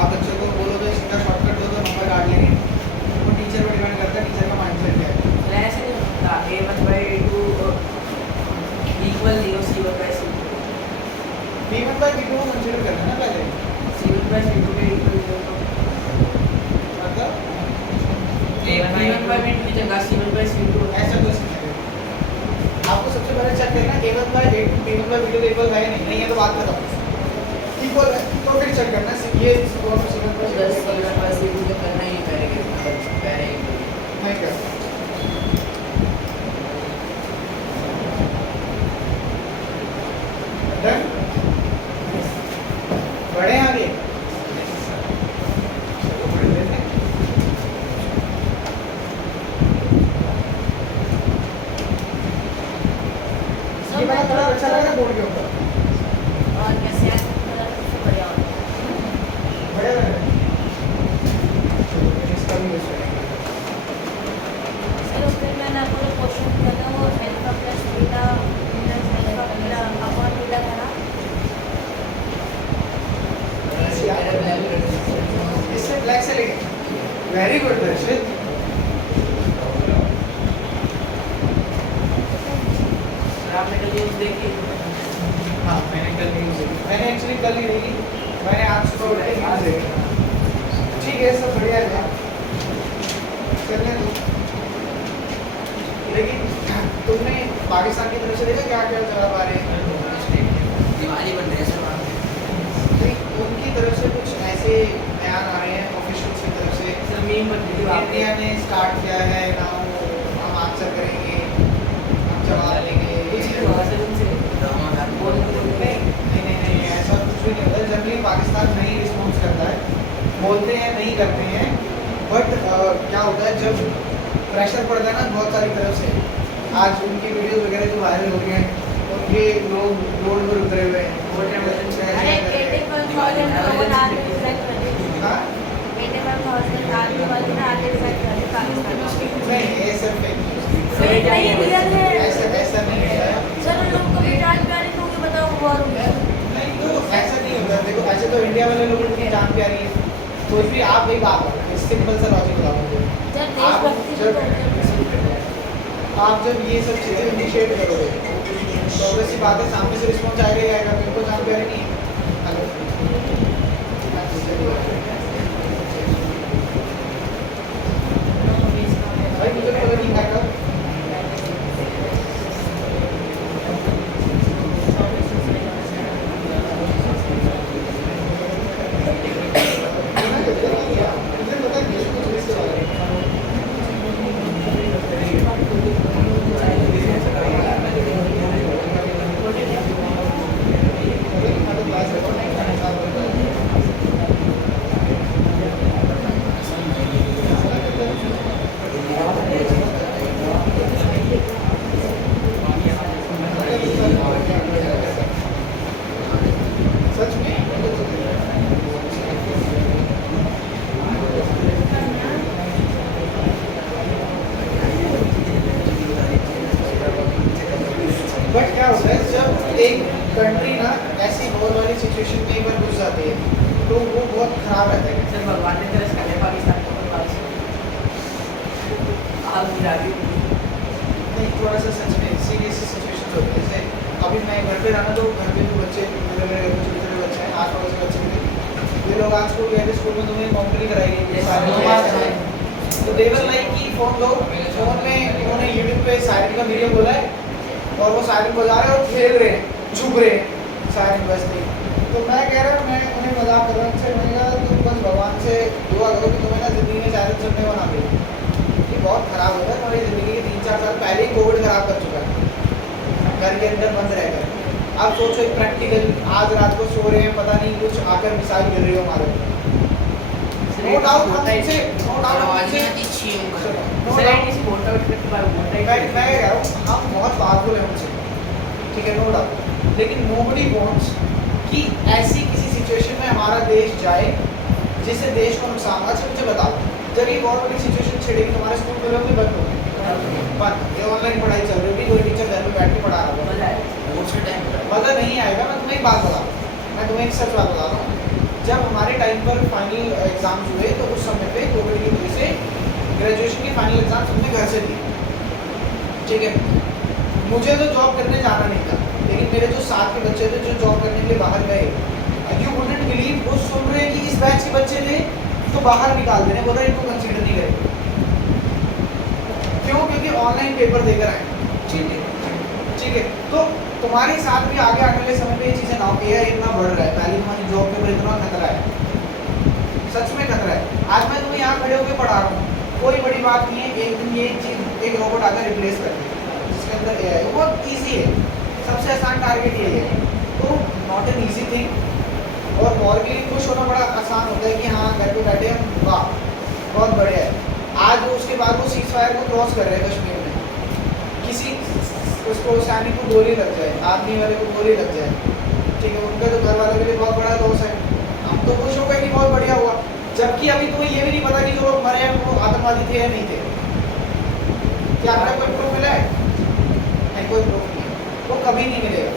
आप बच्चों को बोलो तो इसका शॉर्टकट दो तो नंबर काट लेंगे। वो टीचर पर डिपेंड करता है, टीचर का माइंडसेट क्या है। तो ऐसे नहीं होता a1/2 इक्वल 0 c1/c2 b1/b2 को कंसीडर करना है ना पहले, c1/c2 के इक्वल 0 मतलब a1/b2 की जगह c1/c2 ऐसा कुछ नहीं है। आपको सबसे पहले चेक करना है a1/a2 b1/b2 के इक्वल है या नहीं, नहीं है तो बात खत्म। इक्वल है तो फिर चेक करना है ये दोनों c1/c2 तो करना ही पहले मैं क्या डन बढ़े आगे। चलो बढ़ लेते हैं। ये वाला थोड़ा अच्छा लगा बोर्ड के ऊपर, और कैसे आज सबसे बढ़िया होता है। बढ़िया लग रहा है। चलो फिर इसका भी यूज करेंगे। सर उसमें मैंने आपको जो क्वेश्चन दिया था वो alpha plus beta plus alpha beta upon beta था ना। इससे ब्लैक से लेंगे। वेरी गुड दर्शित। सर आपने कल न्यूज़ देखी? हाँ मैंने कल न्यूज़ देखी, मैंने एक्चुअली कल ही देखी, मैंने आज सुबह उठ के न्यूज़ देखी। ठीक है सब बढ़िया है, चलने दो। लेकिन तुमने पाकिस्तान की तरफ से देखा क्या क्या जवाब आ रहे हैं? दिवाली बन रही है सर वहाँ पे। नहीं उनकी तरफ से कुछ ऐसे बयान आ रहे हैं ऑफिशियल्स की तरफ से, सर मीम बन रही है इंडिया ने स्टार्ट किया है ना, हम आंसर करेंगे, हम जवाब देंगे। वहाँ से उनसे बोल नहीं ऐसा कुछ भी नहीं होता। जनरली पाकिस्तान नहीं रिस्पॉन्स करता है, बोलते हैं नहीं करते हैं, बट क्या होता है जब प्रेशर पड़ता है ना बहुत सारी तरफ से, आज उनकी वीडियोस वगैरह जो वायरल हो रही हैं, उनके लोग रोड पर उतरे हुए हैं, अरे 81,000 लोगों ने आज रिजेक्ट कर दिया। हाँ 81,000 आदमी वाले ने आज रिजेक्ट कर दिया पाकिस्तान में। नहीं ये सब फेक न्यूज़ फेक नहीं रियल है। ऐसा नहीं है। सर उन लोगों को भी जान प्यारी तो उन्हें बताओ हुआ होगा। नहीं तो ऐसा नहीं होता। देखो ऐसे तो इंडिया वाले लोगों की जान प्यारी है, तो भी आप एक बात बताओ, सिंपल सा लॉजिक बताओ मुझे। जब आप देशभक्ति की जब आप जब ये सब चीज़ें इनिशिएट करोगे तो ऑब्वियसली बात है सामने से रिस्पॉन्स आएगा ही आएगा, मेरे को जान प्यारी नहीं है। हेलो तो देवर लाइक की फोन लो, फोन में उन्होंने यूट्यूब पे सायरन का वीडियो बोला है और वो सायरन बजा रहे हैं और खेल रहे हैं, चुप रहे हैं सायरन बजते ही। तो मैं कह रहा हूँ, मैं उन्हें मजाक कर रहा हूँ, मैंने कहा तुम बस भगवान से दुआ करो कि तुम्हें ना ज़िंदगी में सायरन सुनने को ना मिले। ये बहुत ख़राब होता है, तुम्हारी ज़िंदगी के 3-4 साल पहले ही कोविड ख़राब कर चुका है घर के अंदर बंद रहकर। अब सोचो एक प्रैक्टिकल, आज रात को सो रहे हैं, पता नहीं कुछ आकर मिसाइल गिर रही हो हमारे ऊपर। नो डाउट हम उनसे मैं कह रहा हूँ हम बहुत पावरफुल हैं उनसे, ठीक है, नो डाउट, लेकिन नोबडी वांट्स कि ऐसी किसी सिचुएशन में हमारा देश जाए जिससे देश को नुकसान हो। अच्छा मुझे बताओ, जब ये बहुत बड़ी सिचुएशन छिड़ेगी, तुम्हारे स्कूल खुले होंगे बंद होंगे, बंद, ये ऑनलाइन पढ़ाई चल रही होगी, कोई टीचर घर में बैठ के पढ़ा रहा होगा, मज़ा नहीं आएगा। मैं तुम्हें एक बात बता रहा हूँ, मैं तुम्हें एक सच बात बता रहा हूँ, जब हमारे टाइम पर फाइनल एग्ज़ाम्स हुए तो उस समय पे कोविड की वजह से ग्रेजुएशन के फाइनल एग्ज़ाम्स हमने घर से दिए, ठीक है। मुझे तो जॉब करने जाना नहीं था, लेकिन मेरे जो साथ के बच्चे थे जो जॉब करने के लिए बाहर गए, यू वुडंट बिलीव, वो सुन रहे हैं कि इस बैच के बच्चे थे तो बाहर निकाल देने, बोल रहे इनको कंसीडर नहीं करें। क्यों? क्योंकि ऑनलाइन पेपर देकर आए, ठीक है। तो तुम्हारे साथ भी आगे आने वाले समय पे ये चीज़ें ना हो। AI इतना बढ़ रहा है, पहले तुम्हारी जॉब के ऊपर इतना खतरा है, सच में खतरा है। आज मैं तुम्हें यहाँ खड़े होकर पढ़ा रहा हूँ, कोई बड़ी बात नहीं है, एक दिन ये चीज़ एक रोबोट आकर रिप्लेस कर दे जिसके अंदर AI है, बहुत ईजी है, सबसे आसान टारगेट यही है। तो नॉट एन ईजी थिंग, और वॉर के लिए खुश होना बड़ा आसान होता है कि हाँ घर पे बैठे हम, वाह बहुत बढ़िया है। आज उसके बाद वो सीज फायर को क्रॉस कर रहे हैं कश्मीर में, किसी उसको सैनिक को गोली लग जाए, आर्मी वाले को गोली लग जाए, ठीक है, उनका तो घर वालों के लिए बहुत बड़ा लॉस है। हम तो खुश हो गए कि बहुत बढ़िया हुआ, जबकि अभी तुम्हें ये भी नहीं पता कि जो लोग मरे हैं वो आतंकवादी थे या नहीं थे। क्या हमें कोई प्रूफ मिला है? नहीं, कोई प्रूफ नहीं है, वो कभी नहीं मिलेगा,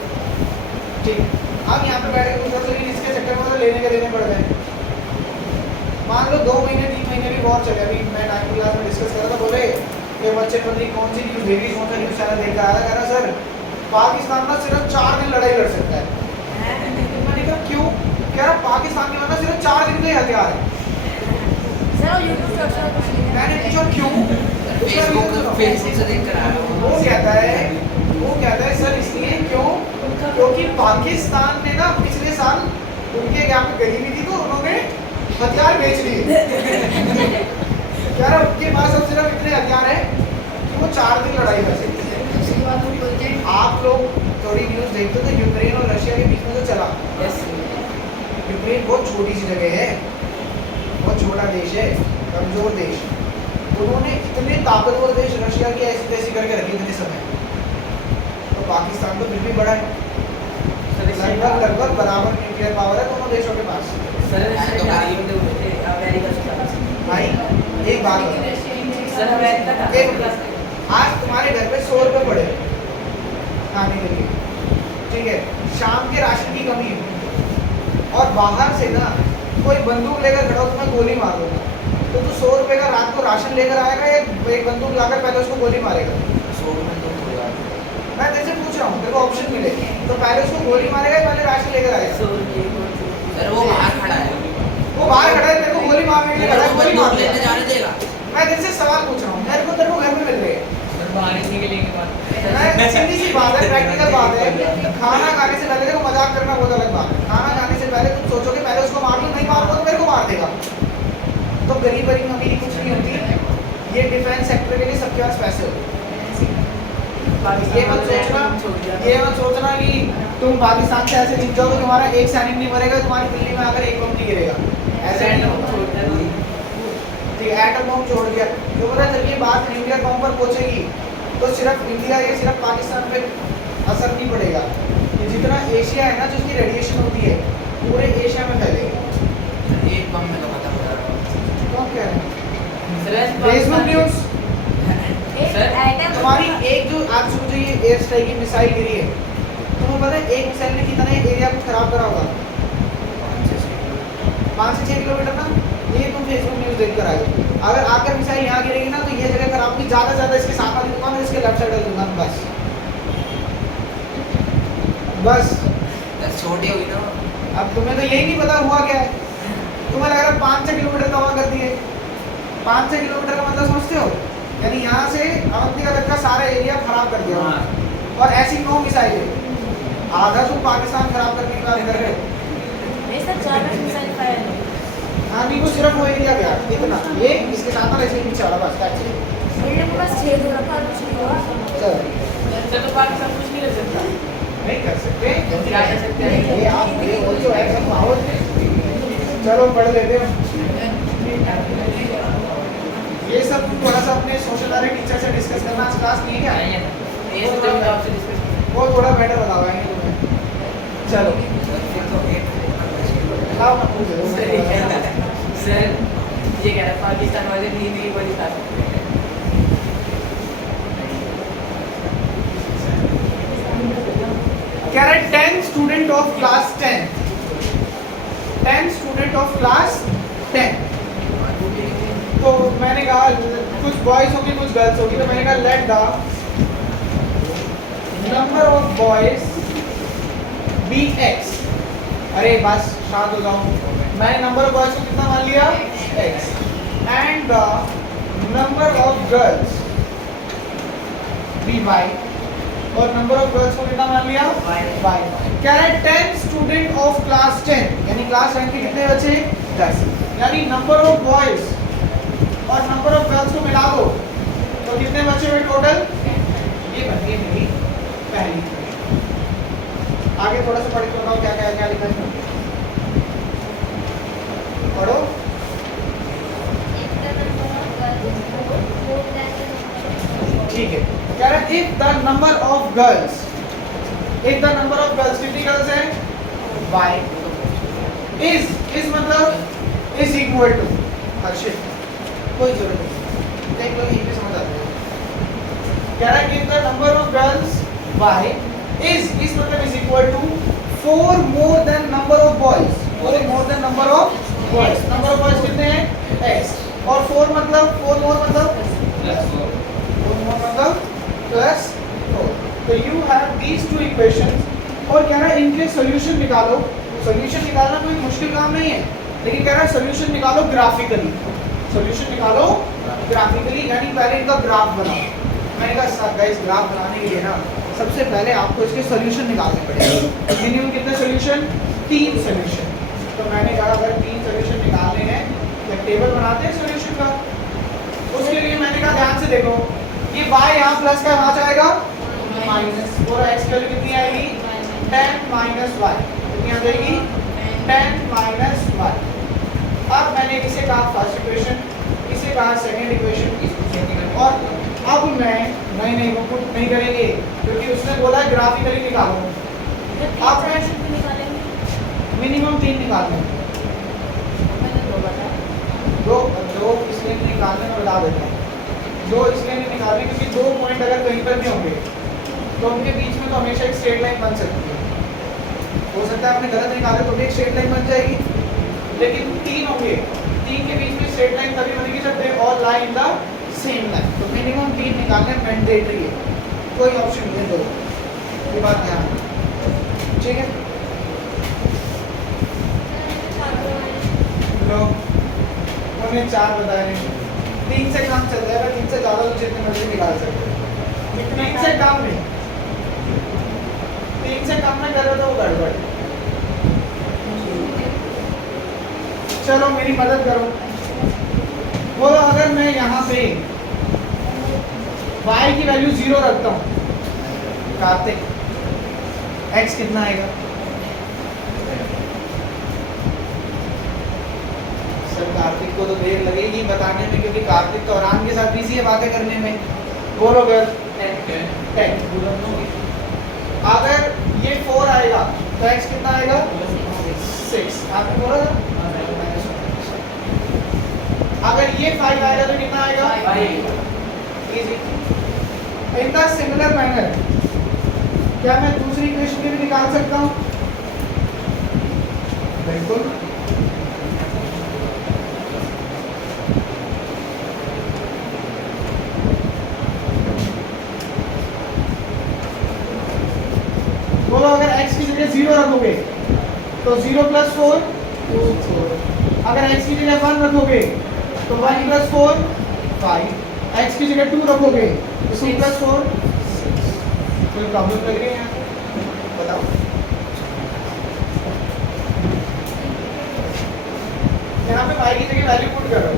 ठीक है। हम यहाँ पे बैठ के पूछ रहे हैं इसके चक्कर में तो लेने के देने पड़ गए। मान लो 2 महीने 3 महीने भी वॉर चले, अभी मैं 9th क्लास में डिस्कस कर रहा था, बोले ये बच्चे पता नहीं कौन सी न्यूज़ देखी, कौन सा न्यूज़ चैनल देख रहा था, कह रहा सर पाकिस्तान ना सिर्फ 4 दिन लड़ाई लड़ सकता है। मैंने कहा क्यों? कह रहा पाकिस्तान के पास सिर्फ 4 दिन के हथियार है। मैंने पूछा क्यों? फेसबुक से देख कर आया हूँ। वो कहता है सर इसलिए क्यों, क्योंकि पाकिस्तान ने ना पिछले साल उनके यहाँ पे गरीबी थी तो उन्होंने हथियार बेच लिए। यार उनके पास अब सिर्फ इतने हथियार हैं कि वो 4 दिन लड़ाई कर सकते हैं। आप लोग थोड़ी न्यूज़ देखते तो यूक्रेन और रशिया के बीच में तो चला, यूक्रेन बहुत छोटी सी जगह है, बहुत छोटा देश है, कमज़ोर देश, उन्होंने इतने ताकतवर देश रशिया की ऐसी तैसी करके रखी इतने समय, तो पाकिस्तान तो फिर भी बड़ा है, लगभग बराबर न्यूक्लियर पावर है दोनों देशों के पास। भाई एक बात आज तुम्हारे घर पे 100 रुपये पड़े खाने के लिए, ठीक है, शाम के राशन की कमी है और बाहर से ना कोई बंदूक लेकर खड़ा हो तुम्हें गोली मार दूंगा, तो तू 100 रुपये का रात को राशन लेकर आएगा या एक बंदूक लाकर पहले उसको गोली मारेगा? मैं तेरे से पूछ रहा हूँ, तेरे को ऑप्शन मिले तो पहले उसको गोली मारेगा या पहले राशन लेकर आएगा? सर वो बाहर खड़ा है, तेरे को गोली मारने के लिए खड़ा है, गोली मार लेने जाने देगा। मैं तेरे से सवाल पूछ रहा हूँ, तेरे को घर में मिल रहे हैं, मैं सीधी सी बात है, प्रैक्टिकल बात है, खाना खाने से पहले, देखो मजाक करना बहुत अलग बात है, खाना खाने से पहले तुम सोचोगे पहले उसको मार दूं, नहीं मारूंगा तो मेरे को मार देगा। तो गरीब अमीरी कुछ नहीं होती, ये डिफेंस सेक्टर के लिए सबके पास पैसे होते हैं। ये मत सोचना कि तुम पाकिस्तान से ऐसे जीत जाओ तो तुम्हारा एक सैनिक नहीं मरेगा, तुम्हारी दिल्ली में अगर एक बम नहीं गिरेगा, ऐसे नहीं होता। ठीक है, एटम बम छोड़ दिया, तो पता जब ये बात न्यूक्लियर बम पर पहुंचेगी तो सिर्फ इंडिया या सिर्फ पाकिस्तान पे असर नहीं पड़ेगा, ये जितना एशिया है ना जिसकी रेडिएशन होती है पूरे एशिया में फैलेगी। एक बम में तो खत्म हो रहा है। कौन कह रहे हैं? फेसबुक न्यूज़ तुम्हारी एक जो आज सुबह जो ये एयर स्ट्राइक की मिसाइल गिरी है, तुम्हें पता है एक मिसाइल ने कितने एरिया को खराब करा होगा? 5 से 6 किलोमीटर ना, ये तुम फेसबुक न्यूज़ देख कर आए। अगर आकर मिसाइल यहाँ गिरेगी ना तो ये जगह खराब होगी, ज़्यादा से ज़्यादा इसके साथ वाली दुकान और इसके लेफ्ट साइड वाली दुकान, बस छोटी होगी ना। अब तुम्हें तो यही नहीं पता हुआ क्या है, तुम्हें लग रहा है 5-6 किलोमीटर कवर कर दिए, 5-6 किलोमीटर का मतलब समझते हो? यानी यहाँ से अवंतिका तक का सारा एरिया खराब कर दिया। और ऐसी 9 मिसाइल है, आधा तो पाकिस्तान खराब करने की बात कर रहे हो। नहीं सर, 4 मिसाइल फायर है। हाँ नहीं, वो सिर्फ वो एरिया गया इतना, ये इसके साथ ना ऐसे ही पीछे वाला बस that's it। मेरे को बस 6 दूर रखा, कुछ नहीं हुआ। चलो तो पाकिस्तान कुछ नहीं कर सकता। नहीं कर सकते, क्या कर सकते हैं? ये आप ये also act on power। चलो पढ़ लेते हैं। ये सब तुम थोड़ा सा अपने सोशल वर्क टीचर से डिस्कस करना, आज क्लास नहीं है क्या? ये सब तो आपसे डिस्कस वो थोड़ा बेटर बताओगे तुम्हें। चलो लाओ ना पूछ लो। सर ये कह रहा है पाकिस्तान वाले नहीं गोली खा सकते हैं। कह रहा है 10 student of class 10 student of class 10। तो मैंने कहा कुछ बॉयज होंगे कुछ गर्ल्स होगी, तो मैंने कहा let the number of boys be x। अरे बस शांत हो जाओ, मैंने नंबर ऑफ बॉयज को कितना मान लिया x, and the number of girls be y, और नंबर ऑफ गर्ल्स को कितना मान लिया y। क्या है 10 स्टूडेंट ऑफ क्लास 10, यानी क्लास 10 के कितने बच्चे 10, यानी नंबर ऑफ बॉयज और नंबर ऑफ गर्ल्स को मिला दो तो कितने बच्चे हुए टोटल। ये बन गई मेरी पहली। आगे थोड़ा सा पढ़ के बताओ क्या क्या क्या लिखा है, पढ़ो। ठीक है, कह रहा है if the number of girls, if the number of girls, कितनी गर्ल्स है y, इज मतलब इज इक्वल टू, हर्षित कोई जरूरत नहीं, देख लो यहीं पे समझ आता है। कह रहा है if the number of girls y is मतलब is equal to 4 more than number of boys, 4 more than number of boys. Number of boys कितने हैं x, और 4 मतलब 4 मोर मतलब प्लस 4। तो you have these two equations, और कह रहा है इनके सॉल्यूशन निकालो। सॉल्यूशन निकालना कोई मुश्किल काम नहीं है, लेकिन कह रहा है सॉल्यूशन निकालो ग्राफिकली, सॉल्यूशन निकालो ग्राफिकली, यानी पहले इनका ग्राफ बनाओ। मैंने कहा सर गाइस ग्राफ बनाने के लिए ना सबसे पहले आपको इसके सॉल्यूशन निकालने पड़ेंगे। मिनिमम कितने सॉल्यूशन, 3 सॉल्यूशन। तो मैंने कहा अगर 3 सॉल्यूशन निकालने हैं तो टेबल बनाते हैं सॉल्यूशन का। उसके लिए मैंने कहा ध्यान से देखो, ये y यहाँ प्लस का वहाँ जाएगा माइनस, और x की वैल्यू कितनी आएगी 10 माइनस y, कितनी आ जाएगी 10 माइनस y। अब मैंने इसे कहा फर्स्ट इक्वेशन, इसे कहा सेकंड इक्वेशन, और अब मैं नहीं वो पुट नहीं करेंगे क्योंकि उसने बोला है ग्राफिकली निकालो। अब मैं मिनिमम 3 निकालने, दो इसलिए निकालने में बता देता हूँ, 2 इसलिए नहीं निकालने क्योंकि 2 पॉइंट अगर कहीं पर भी होंगे तो उनके बीच में तो हमेशा एक स्ट्रेट लाइन बन सकती है। हो सकता है आपने गलत निकाले तो भी एक स्ट्रेट लाइन बन जाएगी, लेकिन 3 होंगे, 3 के बीच में स्ट्रेट लाइन कभी बनेगी जब they all lie in the same line. तो मिनिमम 3 निकालने मैंडेटरी है, कोई ऑप्शन नहीं है 2, ये बात ध्यान रखना, ठीक है। लो उन्हें 4 बताए, 3 से कम चल जाएगा, 3 से ज़्यादा तो जितने मर्जी निकाल सकते हैं, 3 से कम नहीं, 3 से कम में कर रहे तो वो गड़बड़। चलो मेरी मदद करो, बोलो अगर मैं यहाँ पे y की वैल्यू 0 रखता हूँ, कार्तिक x कितना आएगा। सर कार्तिक को तो देर लगेगी बताने में क्योंकि कार्तिक तो आराम के साथ बिजी है बातें करने में। बोलो गर्ल 10। अगर ये 4 आएगा तो x कितना आएगा 6, आपने बोला था। अगर ये 5 आएगा तो कितना आएगा 5। Easy. In the similar manner क्या मैं दूसरी इक्वेशन भी निकाल सकता हूँ? बिल्कुल। बोलो अगर x की जगह 0 रखोगे तो 0 + 4 2 4, अगर x की जगह 1 रखोगे तो 1 + 4 5, x की जगह 2 रखोगे तो 2 + 4 कोई प्रॉब्लम लग रही है यहाँ पे? बताओ। यहाँ पे y की जगह वैल्यू पुट करो।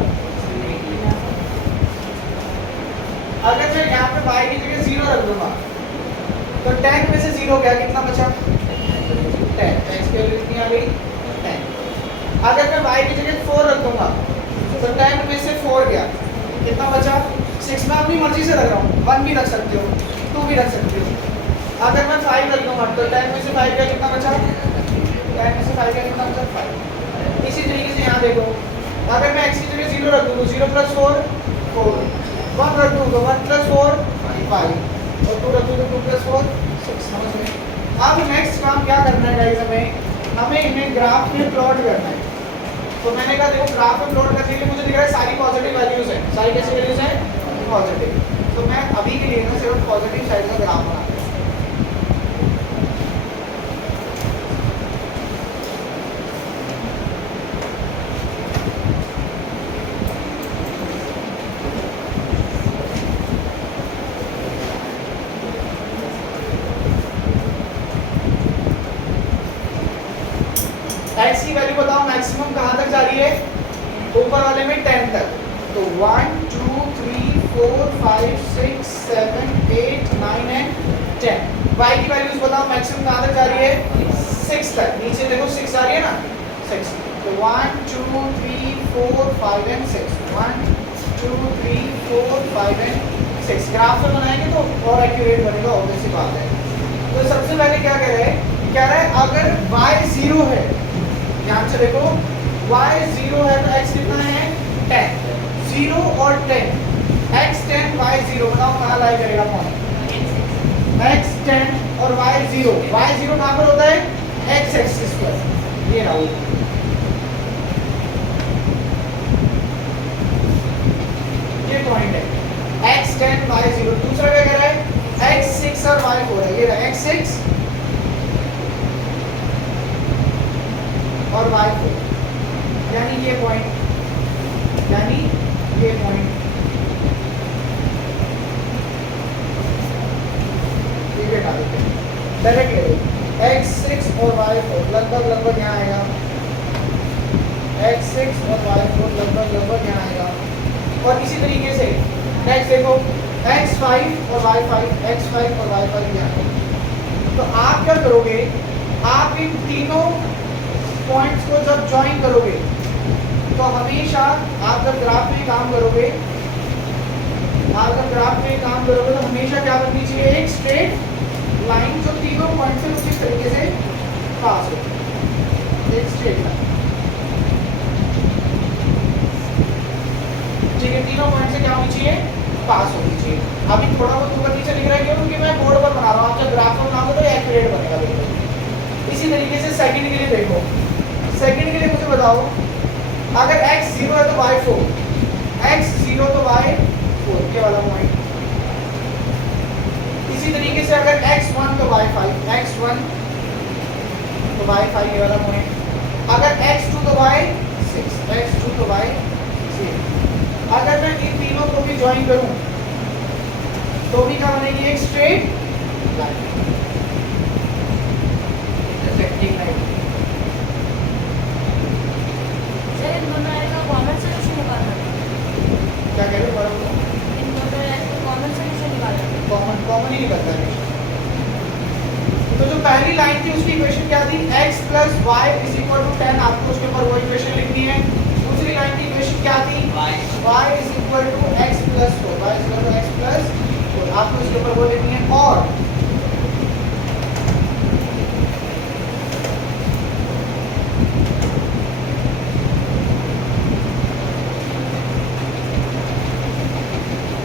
अगर मैं यहाँ पे y की जगह 0 रख दूंगा तो 10 में से 0 गया, कितना बचा? 10। x की वैल्यू कितनी आ गई? 10। अगर मैं y की जगह 4 रख दूंगा तो 10 में से 4 गया, कितना बचा? 6। मैं अपनी मर्जी से रख रहा हूँ, 1 भी रख सकते हो, 2 भी रख सकते हो। अगर मैं 5 रख दूंगा तो 10 में से 5 गया, कितना बचा? 10 में से 5 गया, कितना बचा? 5। इसी तरीके से यहाँ देखो, अगर मैं x की जगह 0 रख दूँ तो 0 + 4 4, 1 रख दूँ तो 1 + 4 5 और 2 रख दूँ तो 2 + 4 6। समझ में? अब नेक्स्ट काम क्या करना है गाइस, हमें इन्हें ग्राफ में प्लॉट करना है। तो मैंने कहा देखो ग्राफ में प्लॉट करने के लिए मुझे दिख रहा है सारी पॉजिटिव वैल्यूज हैं। सारी कैसी वैल्यूज हैं? पॉजिटिव। तो मैं अभी के लिए ना सिर्फ पॉजिटिव साइड का ग्राफ बनाता हूँ। x की वैल्यू बताओ मैक्सिमम कहाँ तक जा रही है? ऊपर वाले में 10 तक। तो 1 2 3 4 5 6 7 8 9 एंड 10। y की वैल्यूज बताओ मैक्सिमम कहाँ तक जा रही है? 6 तक। नीचे देखो 6 आ रही है ना, 6। तो 1 2 3 4 5 एंड 6, 1 2 3 4 5 एंड 6। ग्राफ में बनाएंगे तो और एक्यूरेट बनेगा, ऑब्वियस सी बात है। तो सबसे पहले क्या कह रहे हैं? कह रहा है अगर y 0 है, ध्यान से देखो, y 0 है तो x कितना है? 10। 0 और 10, x 10 y 0, बताओ कहाँ लाई करेगा पॉइंट? x 10 और y 0। y 0 कहाँ पर होता है? x एक्सिस पर। ये रहा, ये पॉइंट है x 10 y 0। दूसरा क्या कह रहा है? x 6 और y 4 है। ये रहा x 6 और y4, यानी ये पॉइंट, यानी ये पॉइंट, ये भी हटा देते हैं। डायरेक्ट ले लो, x6 और y4 लगभग यहाँ आएगा, x6 और y4 लगभग यहाँ आएगा। और इसी तरीके से नेक्स्ट देखो, x5 और y5, x5 और y5 यहाँ आएगा। तो आप क्या करोगे? आप इन तीनों पॉइंट्स को जब ज्वाइन करोगे तो हमेशा आप जब ग्राफ में काम करोगे, तो हमेशा क्या बननी चाहिए? एक स्ट्रेट लाइन जो तीनों पॉइंट से उसी तरीके से पास हो, एक स्ट्रेट लाइन। ठीक है, तीनों पॉइंट से क्या होनी चाहिए? पास होनी चाहिए। अभी थोड़ा बहुत ऊपर नीचे लिख रहा है क्यों? क्योंकि मैं बोर्ड पर बना रहा हूँ, आप जब ग्राफ में बनाओगे तो एक्यूरेट बनेगा बिल्कुल। इसी तरीके से सेकंड के लिए देखो, सेकंड के लिए मुझे बताओ, अगर x 0 है तो y 4, x 0 तो y 4, ये वाला पॉइंट। इसी तरीके से अगर x 1 तो y 5, x 1 तो y 5, ये वाला पॉइंट। अगर x 2 तो y 6, x 2 तो y 6। अगर मैं इन तीनों को भी ज्वाइन करूं तो भी क्या बनेगी? एक स्ट्रेट लाइन, इंटरसेक्टिंग लाइन। इन दोनों लाइन का कॉमन सॉल्यूशन निकालना है। क्या कह रहे हो? इन दोनों लाइन का कॉमन सॉल्यूशन निकालना है। कॉमन ही निकलता है। तो जो पहली लाइन थी उसकी इक्वेशन क्या थी? x + y = 10। आपको उसके ऊपर वो इक्वेशन लिखनी है। दूसरी लाइन की इक्वेशन क्या थी? y = x + 4, y = x + 4। आपको इसके ऊपर वो लिखनी है।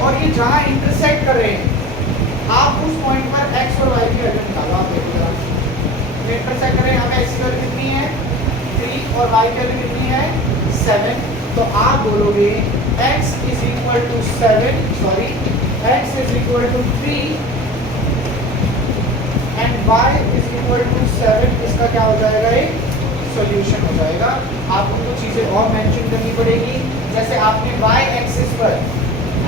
और ये जहां इंटरसेक्ट कर रहे हैं, आप उस पॉइंट पर x और y की वैल्यू निकालो। आप देखिएगा, इंटरसेक्ट कर रहे हैं, यहाँ पे x की वैल्यू कितनी है? 3 और y की वैल्यू कितनी है? 7। तो आप बोलोगे x = 7, sorry, x = 3 and y = 7। इसका क्या हो जाएगा? सॉल्यूशन हो जाएगा। आपको कुछ चीजें और मेंशन करनी पड़ेगी, जैसे आपने y एक्सिस पर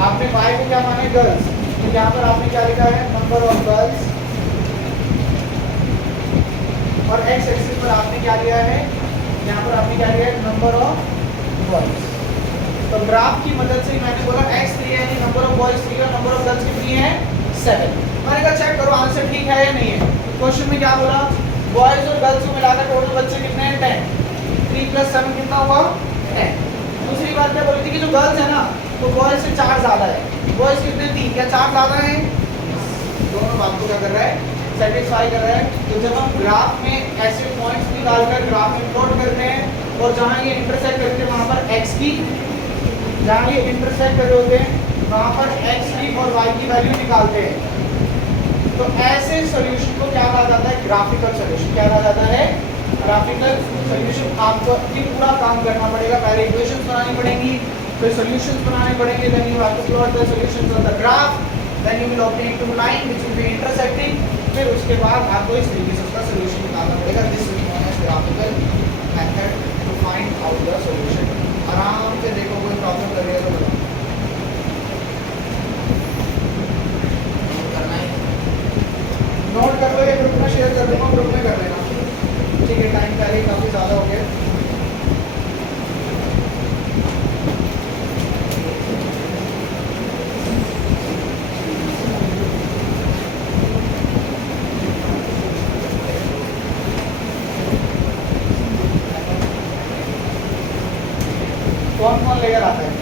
आपने y को क्या माना है, गर्ल्स, तो यहाँ पर आपने क्या लिखा है, नंबर ऑफ गर्ल्स, और x एक्सिस पर आपने क्या लिया है, यहाँ पर आपने क्या लिया है, नंबर ऑफ बॉयज। तो ग्राफ की मदद से मैंने बोला x3 है, यानी नंबर ऑफ बॉयज 3 और नंबर ऑफ गर्ल्स कितनी है, 7। मैंने कहा चेक करो आंसर ठीक है या नहीं है। क्वेश्चन में क्या बोला, बॉयज और गर्ल्स को मिलाकर टोटल बच्चे कितने हैं, 10। 3 + 7 कितना हुआ, 10। दूसरी बात क्या बोली थी कि जो गर्ल्स है ना वो बॉयज से 4 ज्यादा है, बॉयज कितने 3, क्या 4 ज्यादा है, दोनों बात को क्या कर रहा है, सेटिस्फाई कर रहा है। तो जब हम ग्राफ में ऐसे पॉइंट्स निकालकर ग्राफ में प्लॉट करते हैं और जहां ये इंटरसेक्ट करते हैं वहां पर x की, जहां ये इंटरसेक्ट कर रहे होते हैं वहां पर x की और y की वैल्यू निकालते हैं, तो ऐसे सॉल्यूशन को क्या कहा जाता है, ग्राफिकल सॉल्यूशन। क्या कहा जाता है, ग्राफिकल सॉल्यूशन। आपको ये पूरा काम करना पड़ेगा, पहले इक्वेशंस बनानी पड़ेंगी, फिर सॉल्यूशंस बनाने पड़ेंगे, then you have to plot the solutions on the graph, then you will obtain two line which will be intersecting, फिर उसके बाद आपको इस तरीके से उसका सॉल्यूशन निकालना पड़ेगा। This is known as graphical method to find out the solution. आराम से देखो, कोई प्रॉब्लम लगेगा तो बताओ। करना है। नोट कर लो, ये ग्रुप में शेयर कर दूंगा, ग्रुप में कर लेना, ठीक है। टाइम पहले ही काफ़ी ज़्यादा हो गया। कौन कौन लेकर आता है,